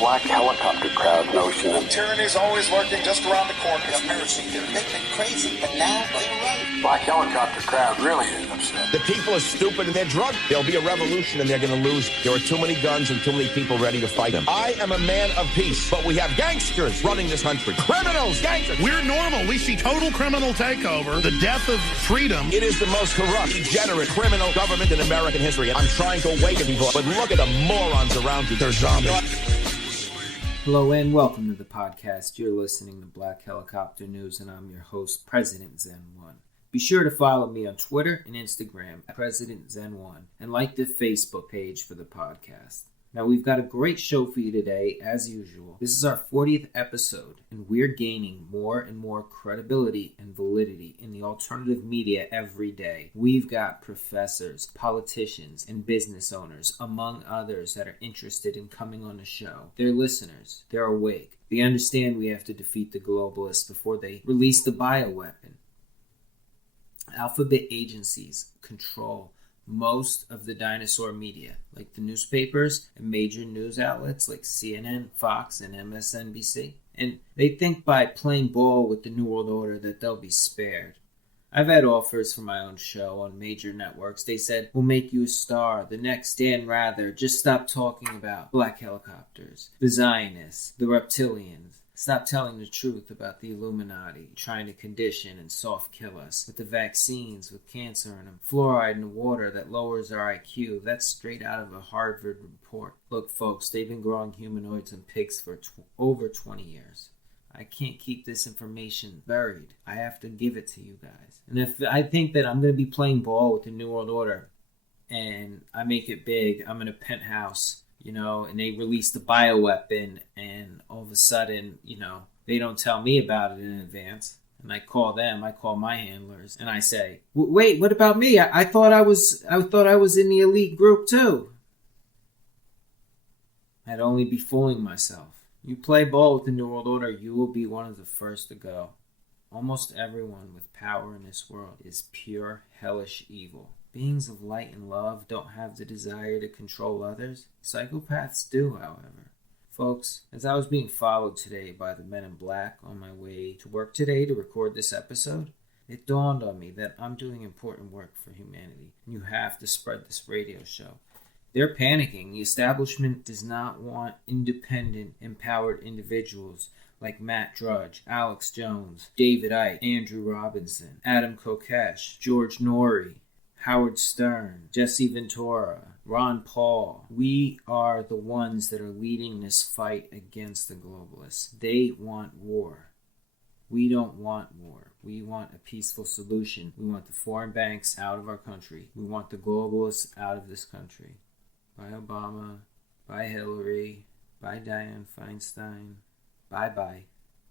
black helicopter crowd notion that tyranny is always lurking just around the corner. Conspiracy theory. They've been crazy, but now they're right. black helicopter crowd really is upset. The people are stupid and they're drunk. There'll be a revolution and they're going to lose. There are too many guns and too many people ready to fight them. I am a man of peace, but we have gangsters running this country. Criminals, gangsters. We're normal. We see total criminal takeover, the death of freedom. It is the most corrupt, degenerate, criminal government in American history. I'm trying to awaken people, but look at the morons around you. They're zombies. Hello and welcome to the podcast. You're listening to Black Helicopter News, and I'm your host, President Zen-1. Be sure to follow me on Twitter and Instagram at President Zen-1 and like the Facebook page for the podcast. Now, we've got a great show for you today, as usual. This is our 40th episode, and we're gaining more and more credibility and validity in the alternative media every day. We've got professors, politicians, and business owners, among others, that are interested in coming on the show. They're listeners. They're awake. They understand we have to defeat the globalists before they release the bioweapon. Alphabet agencies control most of the dinosaur media, like the newspapers and major news outlets like CNN, Fox, and MSNBC. And they think by playing ball with the New World Order that they'll be spared. I've had offers for my own show on major networks. They said, we'll make you a star, the next Dan Rather. Just stop talking about black helicopters, the Zionists, the reptilians. Stop telling the truth about the Illuminati, trying to condition and soft kill us with the vaccines, with cancer in them, fluoride in the water that lowers our IQ. That's straight out of a Harvard report. Look, folks, they've been growing humanoids and pigs for over 20 years. I can't keep this information buried. I have to give it to you guys. And if I think that I'm going to be playing ball with the New World Order and I make it big, I'm in a penthouse, and they release the bioweapon, and all of a sudden, they don't tell me about it in advance. And I call my handlers, and I say, wait, what about me? I thought I was in the elite group too. I'd only be fooling myself. You play ball with the New World Order, you will be one of the first to go. Almost everyone with power in this world is pure hellish evil. Beings of light and love don't have the desire to control others. Psychopaths do, however. Folks, as I was being followed today by the men in black on my way to work today to record this episode, it dawned on me that I'm doing important work for humanity. You have to spread this radio show. They're panicking. The establishment does not want independent, empowered individuals like Matt Drudge, Alex Jones, David Icke, Andrew Robinson, Adam Kokesh, George Norrie, Howard Stern, Jesse Ventura, Ron Paul. We are the ones that are leading this fight against the globalists. They want war. We don't want war. We want a peaceful solution. We want the foreign banks out of our country. We want the globalists out of this country. Bye Obama, bye Hillary, bye Dianne Feinstein, bye-bye.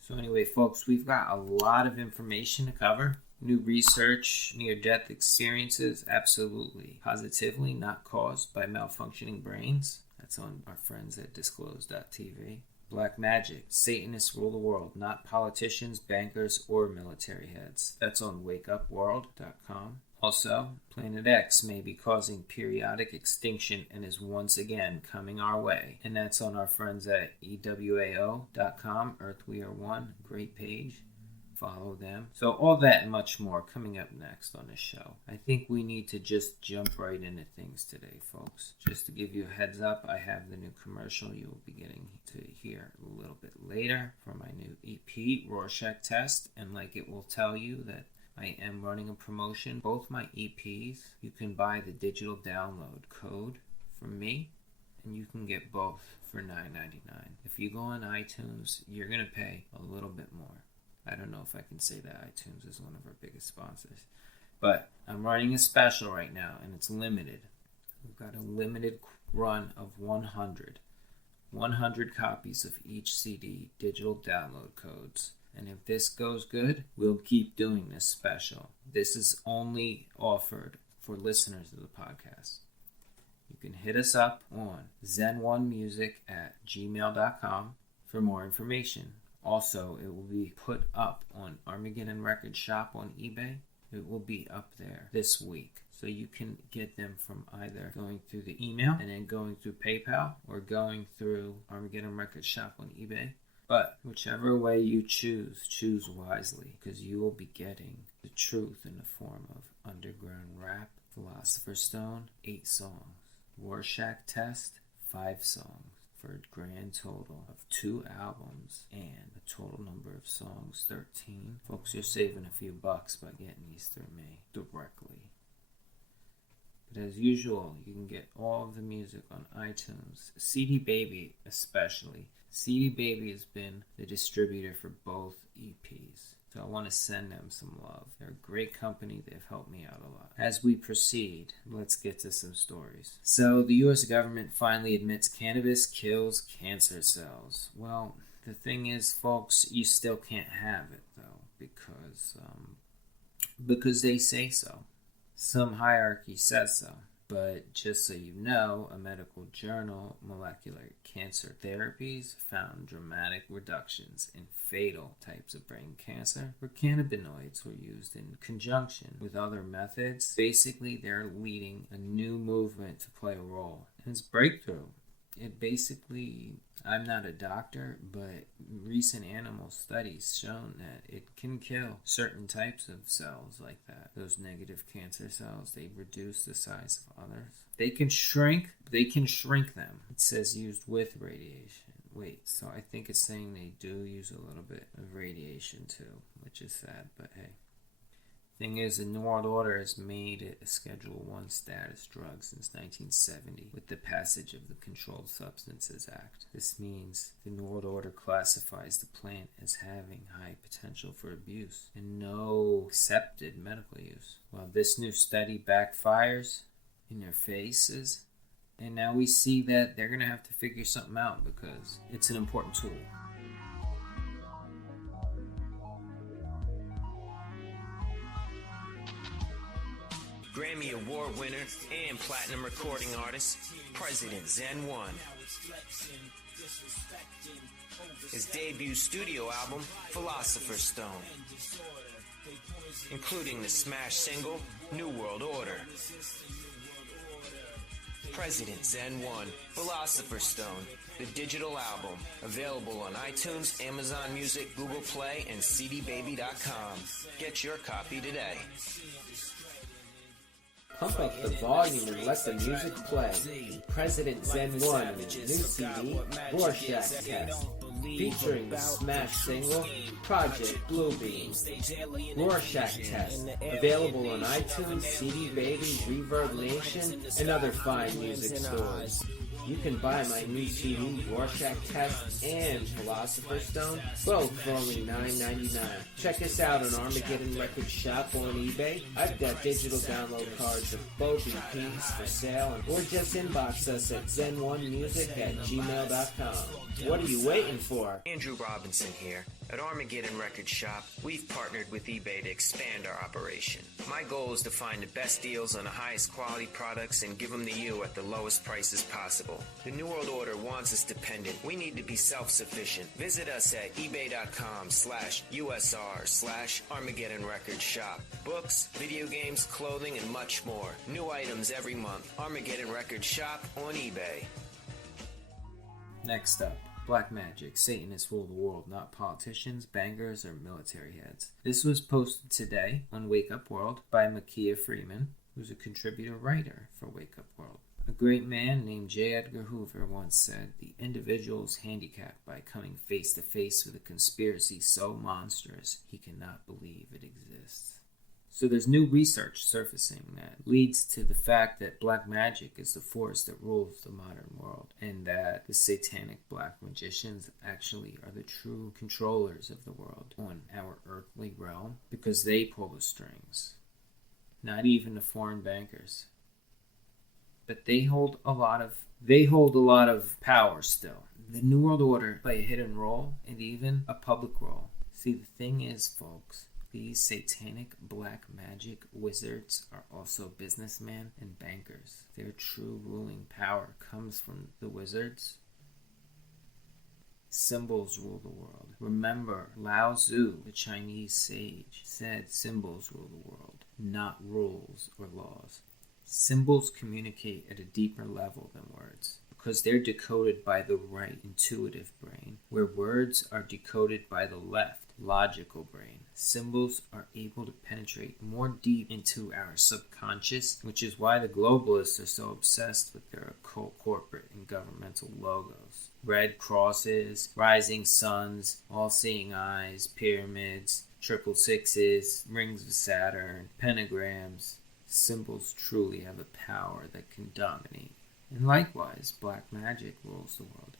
So anyway, folks, we've got a lot of information to cover. New research, near-death experiences, absolutely, positively not caused by malfunctioning brains. That's on our friends at disclose.tv. Black magic, Satanists rule the world, not politicians, bankers, or military heads. That's on wakeupworld.com. Also, Planet X may be causing periodic extinction and is once again coming our way. And that's on our friends at EWAO.com, Earth We Are One, great page. Follow them. So all that and much more coming up next on the show. I think we need to just jump right into things today, folks. Just to give you a heads up, I have the new commercial you will be getting to hear a little bit later for my new EP, Rorschach Test. And like it will tell you that I am running a promotion. Both my EPs, you can buy the digital download code from me, and you can get both for $9.99. If you go on iTunes, you're going to pay a little bit more. I don't know if I can say that iTunes is one of our biggest sponsors. But I'm running a special right now, and it's limited. We've got a limited run of 100 copies of each CD, digital download codes. And if this goes good, we'll keep doing this special. This is only offered for listeners of the podcast. You can hit us up on zen1music@gmail.com for more information. Also, it will be put up on Armageddon Record Shop on eBay. It will be up there this week. So you can get them from either going through the email and then going through PayPal or going through Armageddon Record Shop on eBay. But whichever way you choose wisely, because you will be getting the truth in the form of underground rap, Philosopher's Stone, 8 songs, Rorschach Test, 5 songs, for a grand total of 2 albums and a total number of songs, 13. Folks, you're saving a few bucks by getting these through me directly. But as usual, you can get all of the music on iTunes, CD Baby especially. CD Baby has been the distributor for both EPs, so I want to send them some love. They're a great company. They've helped me out a lot. As we proceed, let's get to some stories. So the U.S. government finally admits cannabis kills cancer cells. Well, the thing is, folks, you still can't have it, though, because they say so. Some hierarchy says so. But just so you know, a medical journal, Molecular Cancer Therapies, found dramatic reductions in fatal types of brain cancer where cannabinoids were used in conjunction with other methods. Basically, they're leading a new movement to play a role. And it's breakthrough. It basically, I'm not a doctor, but recent animal studies shown that it can kill certain types of cells like that. Those negative cancer cells, they reduce the size of others. They can shrink them. It says used with radiation. Wait, so I think it's saying they do use a little bit of radiation too, which is sad, but hey. Thing is, the New World Order has made it a Schedule I status drug since 1970 with the passage of the Controlled Substances Act. This means the New World Order classifies the plant as having high potential for abuse and no accepted medical use. Well, this new study backfires in their faces, and now we see that they're going to have to figure something out because it's an important tool. Grammy Award winner and platinum recording artist, President Zen-1. His debut studio album, Philosopher's Stone, including the smash single, New World Order. President Zen-1, Philosopher's Stone, the digital album, available on iTunes, Amazon Music, Google Play, and cdbaby.com. Get your copy today. Pump up the volume and let the music play. President Zen-1, new CD, Rorschach Test, featuring the smash single, Project Bluebeam. Rorschach Test, available on iTunes, CD Baby, Reverb Nation, and other fine music stores. You can buy my new CD, Rorschach Test and Philosopher's Stone, both for only $9.99. Check us out on Armageddon Record Shop on eBay. I've got digital download cards of both EPs for sale, or just inbox us at zen1music@gmail.com. What are you waiting for? Andrew Robinson here. At Armageddon Record Shop, we've partnered with eBay to expand our operation. My goal is to find the best deals on the highest quality products and give them to you at the lowest prices possible. The New World Order wants us dependent. We need to be self-sufficient. Visit us at ebay.com/USR/Armageddon Record Shop. Books, video games, clothing, and much more. New items every month. Armageddon Record Shop on eBay. Next up, Black Magic, Satanists rule the world, not politicians, bankers, or military heads. This was posted today on Wake Up World by Makia Freeman, who's a contributor writer for Wake Up World. A great man named J. Edgar Hoover once said, "The individual is handicapped by coming face to face with a conspiracy so monstrous he cannot believe it exists." So there's new research surfacing that leads to the fact that black magic is the force that rules the modern world, and that the satanic black magicians actually are the true controllers of the world on our earthly realm, because they pull the strings. Not even the foreign bankers. But they hold a lot of power still. The New World Order play a hidden role and even a public role. See, the thing is, folks, these satanic black magic wizards are also businessmen and bankers. Their true ruling power comes from the wizards. Symbols rule the world. Remember, Lao Tzu, the Chinese sage, said symbols rule the world, not rules or laws. Symbols communicate at a deeper level than words, because they're decoded by the right intuitive brain, where words are decoded by the left logical brain. Symbols are able to penetrate more deep into our subconscious, which is why the globalists are so obsessed with their occult, corporate, and governmental logos. Red crosses, rising suns, all-seeing eyes, pyramids, 666, rings of Saturn, pentagrams. Symbols truly have a power that can dominate. And likewise, black magic rules the world.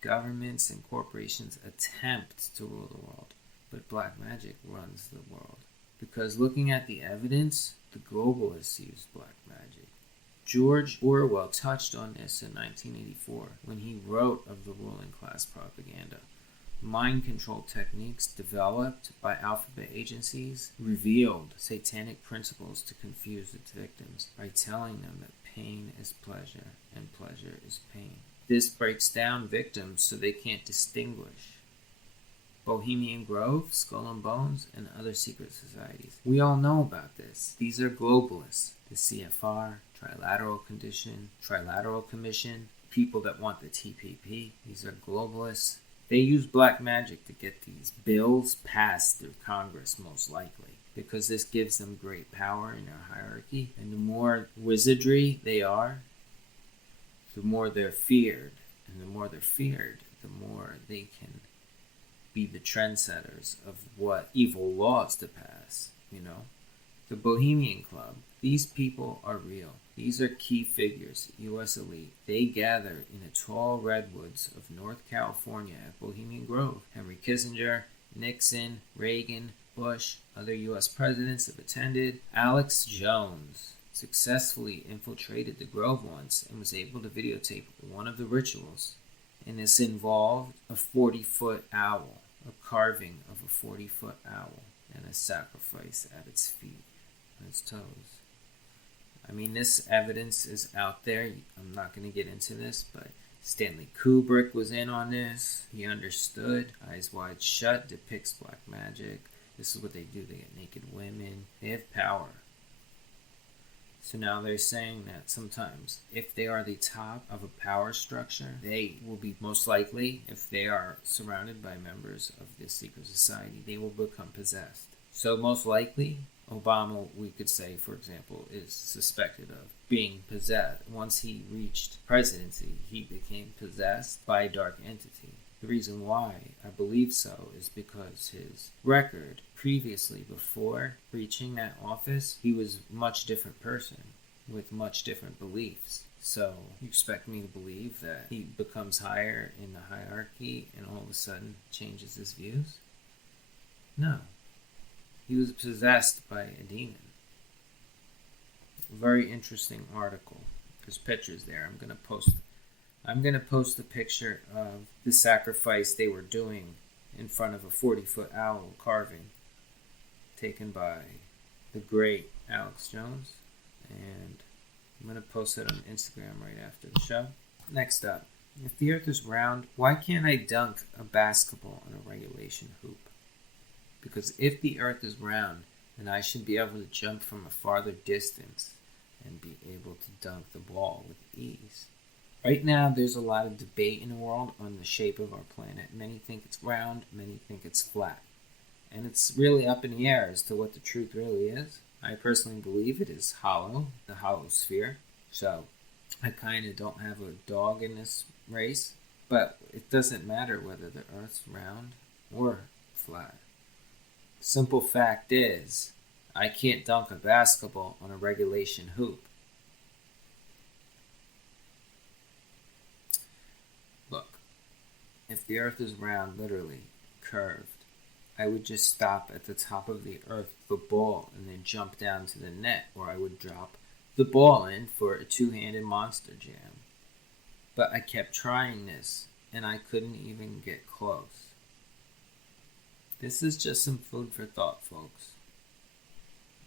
Governments and corporations attempt to rule the world, but black magic runs the world. Because looking at the evidence, the globalists use black magic. George Orwell touched on this in 1984 when he wrote of the ruling class propaganda. Mind control techniques developed by alphabet agencies revealed satanic principles to confuse its victims by telling them that pain is pleasure and pleasure is pain. This breaks down victims so they can't distinguish. Bohemian Grove, Skull and Bones, and other secret societies. We all know about this. These are globalists. The CFR, Trilateral Commission, people that want the TPP. These are globalists. They use black magic to get these bills passed through Congress, most likely, because this gives them great power in their hierarchy. And the more wizardry they are, the more they're feared. And the more they're feared, the more they can be the trendsetters of what evil laws to pass, The Bohemian Club, these people are real. These are key figures, U.S. elite. They gather in the tall redwoods of North California at Bohemian Grove. Henry Kissinger, Nixon, Reagan, Bush, other U.S. presidents have attended. Alex Jones successfully infiltrated the Grove once and was able to videotape one of the rituals. And this involved a 40-foot owl, a carving of a 40-foot owl, and a sacrifice at its feet, on its toes. I mean, this evidence is out there. I'm not going to get into this, but Stanley Kubrick was in on this. He understood. Eyes Wide Shut depicts black magic. This is what they do. They get naked women. They have power. So now they're saying that sometimes if they are the top of a power structure, they will be most likely, if they are surrounded by members of this secret society, they will become possessed. So most likely, Obama, we could say, for example, is suspected of being possessed. Once he reached presidency, he became possessed by a dark entity. The reason why I believe so is because his record previously, before reaching that office, he was a much different person with much different beliefs. So you expect me to believe that he becomes higher in the hierarchy and all of a sudden changes his views? No. He was possessed by a demon. A very interesting article. There's pictures there. I'm going to post a picture of the sacrifice they were doing in front of a 40-foot owl carving taken by the great Alex Jones. And I'm going to post it on Instagram right after the show. Next up, if the earth is round, why can't I dunk a basketball on a regulation hoop? Because if the earth is round, then I should be able to jump from a farther distance and be able to dunk the ball with ease. Right now, there's a lot of debate in the world on the shape of our planet. Many think it's round, many think it's flat. And it's really up in the air as to what the truth really is. I personally believe it is hollow, the hollow sphere. So I kind of don't have a dog in this race. But it doesn't matter whether the earth's round or flat. Simple fact is, I can't dunk a basketball on a regulation hoop. Look, if the earth is round, literally curved, I would just stop at the top of the earth, the ball, and then jump down to the net, or I would drop the ball in for a two-handed monster jam. But I kept trying this, and I couldn't even get close. This is just some food for thought, folks.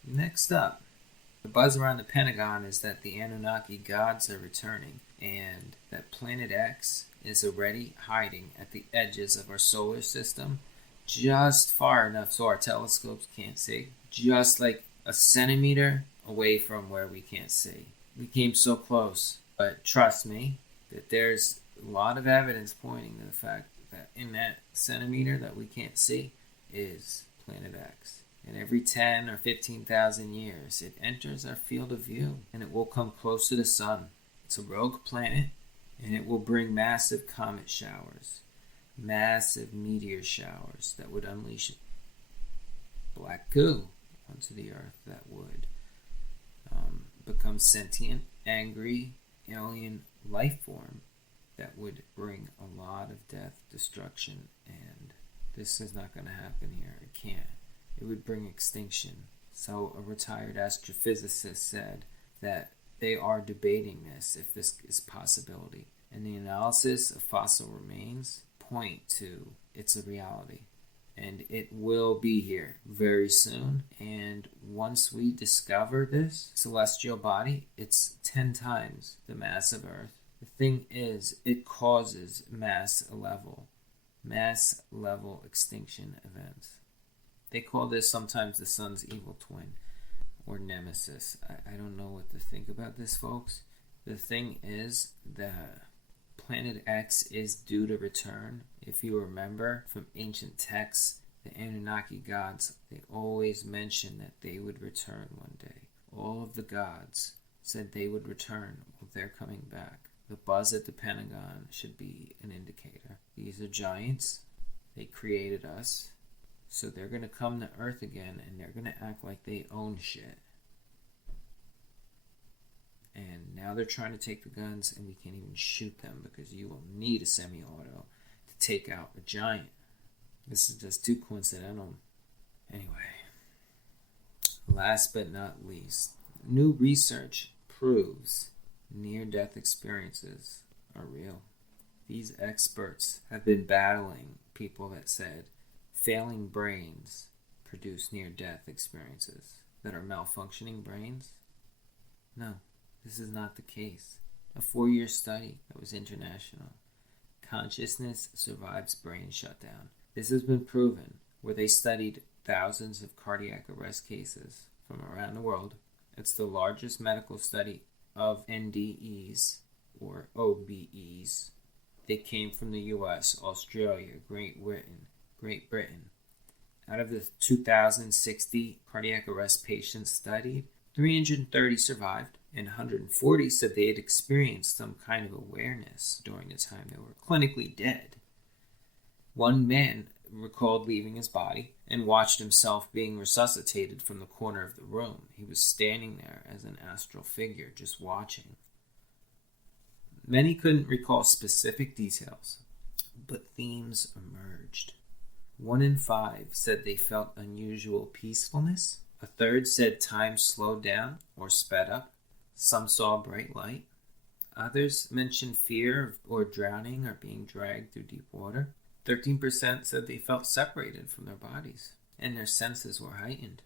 Next up, the buzz around the Pentagon is that the Anunnaki gods are returning, and that Planet X is already hiding at the edges of our solar system, just far enough so our telescopes can't see, just like a centimeter away from where we can't see. We came so close, but trust me that there's a lot of evidence pointing to the fact that in that centimeter that we can't see is Planet X. And every 10 or 15,000 years, it enters our field of view, and it will come close to the sun. It's a rogue planet, and it will bring massive comet showers, massive meteor showers that would unleash black goo onto the earth that would become sentient, angry, alien life form that would bring a lot of death, destruction, and this is not going to happen here. It can't. It would bring extinction. So a retired astrophysicist said that they are debating this, if this is a possibility. And the analysis of fossil remains point to it's a reality. And it will be here very soon. And once we discover this celestial body, it's 10 times the mass of Earth. The thing is, it causes mass level extinction events. They call this sometimes the sun's evil twin or nemesis. I don't know what to think about this, folks. The thing is that Planet X is due to return. If you remember from ancient texts, the Anunnaki gods, they always mentioned that they would return one day. All of the gods said they would return. Well, they're coming back. The buzz at the Pentagon should be an indicator. These are giants. They created us. So they're going to come to Earth again, and they're going to act like they own shit. And now they're trying to take the guns, and we can't even shoot them because you will need a semi-auto to take out a giant. This is just too coincidental. Anyway, last but not least, new research proves near-death experiences are real. These experts have been battling people that said failing brains produce near-death experiences that are malfunctioning brains. No, this is not the case. A 4-year study that was international. Consciousness survives brain shutdown. This has been proven where they studied thousands of cardiac arrest cases from around the world. It's the largest medical study of NDEs or OBEs. They came from the US, Australia, Great Britain. Out of the 2,060 cardiac arrest patients studied, 330 survived, and 140 said they had experienced some kind of awareness during the time they were clinically dead. One man recalled leaving his body and watched himself being resuscitated from the corner of the room. He was standing there as an astral figure, just watching. Many couldn't recall specific details, but themes emerged. 1 in 5 said they felt unusual peacefulness. A third said time slowed down or sped up. Some saw bright light. Others mentioned fear or drowning or being dragged through deep water. 13% said they felt separated from their bodies and their senses were heightened.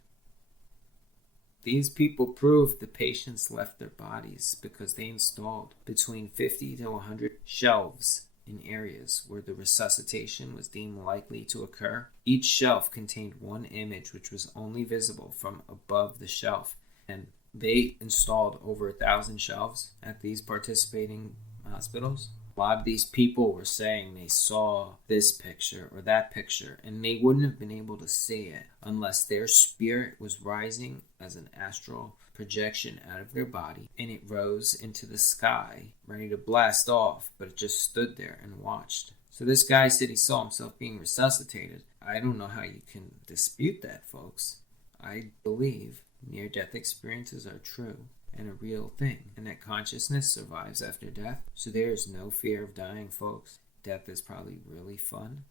These people proved the patients left their bodies because they installed between 50 to 100 shelves in areas where the resuscitation was deemed likely to occur. Each shelf contained one image which was only visible from above the shelf, and they installed over 1,000 shelves at these participating hospitals. A lot of these people were saying they saw this picture or that picture, and they wouldn't have been able to see it unless their spirit was rising as an astral projection out of their body, and it rose into the sky, ready to blast off, but it just stood there and watched. So this guy said he saw himself being resuscitated. I don't know how you can dispute that, folks. I believe near-death experiences are true and a real thing, and that consciousness survives after death. So there is no fear of dying, folks. Death is probably really fun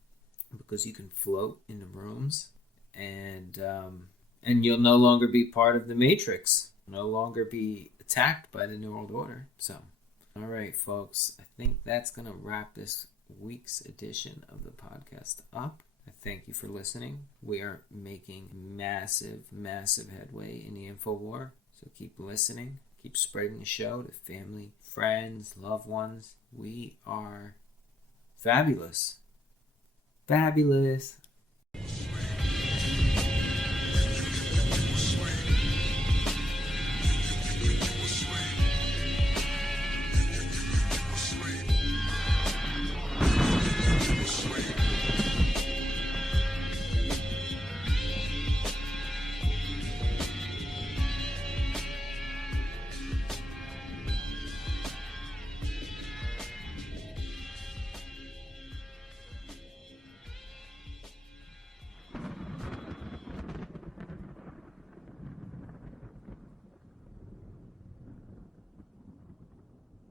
because you can float in the rooms, and you'll no longer be part of the Matrix, no longer be attacked by the New World Order. So, all right, folks, I think that's going to wrap this week's edition of the podcast up. I thank you for listening. We are making massive headway in the info war. So keep listening. Keep spreading the show to family, friends, loved ones. We are fabulous. Fabulous.